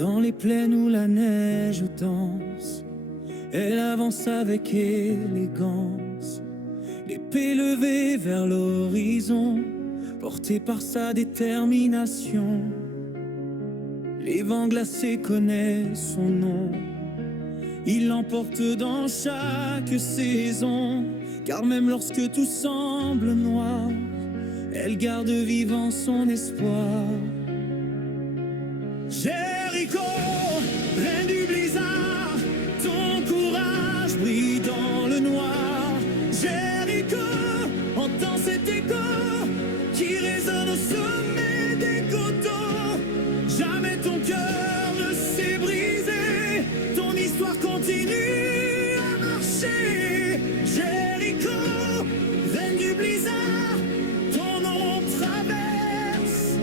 Dans les plaines où la neige danse, elle avance avec élégance, l'épée levée vers l'horizon, portée par sa détermination. Les vents glacés connaissent son nom, il l'emporte dans chaque saison, car même lorsque tout semble noir, elle garde vivant son espoir. Jéricho, reine du blizzard, ton courage brille dans le noir. Jéricho, entends cet écho qui résonne au sommet des coteaux. Jamais ton cœur ne s'est brisé, ton histoire continue à marcher. Jéricho, reine du blizzard, ton nom traverse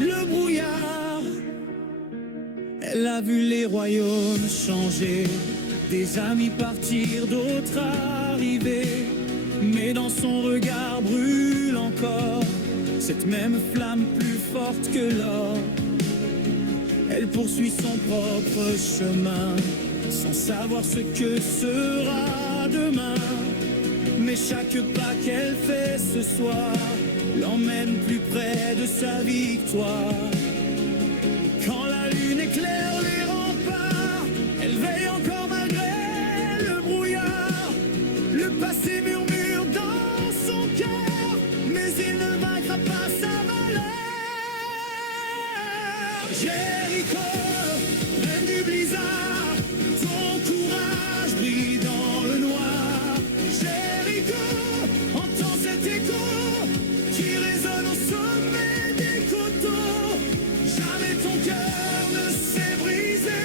le brouillard. Elle a vu les royaumes changer, des amis partir, d'autres arriver, mais dans son regard brûle encore cette même flamme plus forte que l'or. Elle poursuit son propre chemin, sans savoir ce que sera demain. Mais chaque pas qu'elle fait ce soir l'emmène plus près de sa victoire. Quand la lune éclaire les remparts, elle veille encore malgré le brouillard. Le passé murmure dans son cœur, mais il ne vaincra pas sa valeur. Jéricho, reine du blizzard, ton courage brille dans le noir. Jéricho, entends cet écho qui résonne au sommet des coteaux. Jamais ton cœur ne s'est brisé,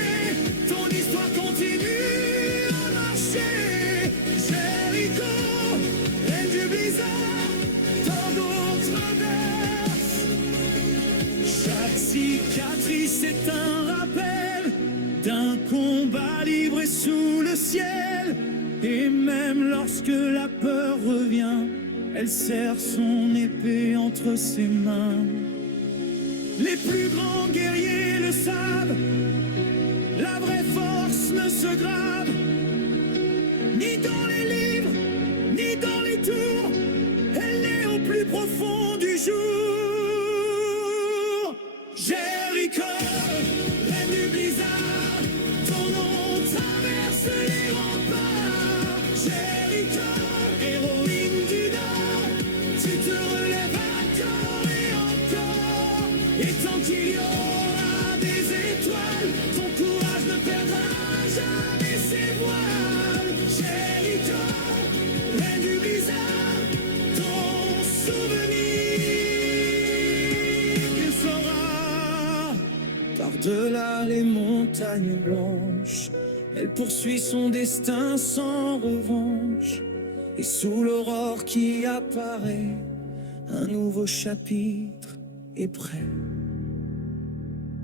ton histoire continue à marcher. Jéricho, reine du blizzard, tant d'autres traversent. Chaque cicatrice est un rappel d'un combat libre et sous le ciel. Et même lorsque la peur revient, elle serre son épée entre ses mains. Les plus grands guerriers le savent, la vraie force ne se grave ni dans les livres, ni dans les tours, elle est au plus profond du jour. Jéricho, reine du blizzard, ton nom traverse les remparts. Jéricho, héroïne du Nord, tu te relèves encore et encore. Et tant qu'il y aura des étoiles, ton courage ne perdra jamais ses voiles. Jéricho, reine du blizzard, ton souvenir il sera par-delà les montagnes blanches. Elle poursuit son destin sans revanche, et sous l'aurore qui apparaît, un nouveau chapitre est prêt.